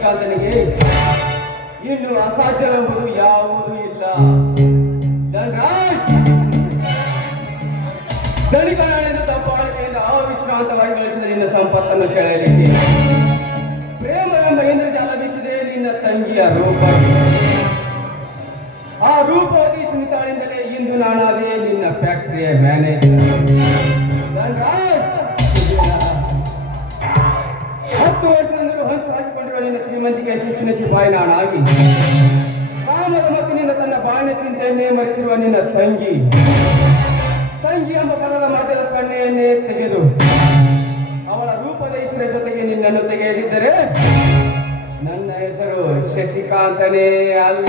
ಶಶಿಕಾಂತನಿಗೆ ಇನ್ನು ಅಸಾಧ್ಯವೆಂಬುದು ಯಾವುದೂ ಇಲ್ಲ. ಧನರಾಜ್ ಧನಿಕನಾಳೆಂದು ತಪ್ಪಾಳಿಕೆಯಿಂದ ಅವಿಶ್ರಾಂತವಾಗಿ ಗಳಿಸಿದ ನಿನ್ನ ಸಂಪತ್ತನ್ನು ಸೆಳೆಯಲಿಕ್ಕೆ ಪ್ರೇಮವೆಂಬ ಇಂದ್ರಜಾಲ ಬೀಸಿದೆ ನಿನ್ನ ತಂಗಿಯ ರೂಪ. ಆ ರೂಪವತಿ ಸುಮಿತಾಳಿಂದಲೇ ಇಂದು ನಾನಾದೇ ನಿನ್ನ ಫ್ಯಾಕ್ಟರಿಯ ಮ್ಯಾನೇಜರ್. ಧನರಾಜ್ 10 ವರ್ಷದಿಂದಲೂ ಹಂಚು ಹಾಕಿಕೊಂಡಿರುವ ನಿನ್ನ ಶ್ರೀಮಂತಿಕೆ ಶಿಸ್ತಿನ ಸಿಪಾಯಿ ನಾನಾಗಿ ಕಾಮದ ಮತ್ತು ನಿನ್ನ ತನ್ನ ಬಾಳಿನ ಚಿಂತೆಯನ್ನೇ ಮರೆತಿರುವ ನಿನ್ನ ತಂಗಿ ಎಂಬ ಪದದ ಮಾತೆಯ ಸೊನ್ನೆಯನ್ನೇ ತೆಗೆದು ಅವಳ ರೂಪದ ಹೆಸರ ಜೊತೆಗೆ ನಿನ್ನನ್ನು ತೆಗೆಯದಿದ್ದರೆ ನನ್ನ ಹೆಸರು ಶಶಿಕಾಂತನೇ ಅಲ್ಲ.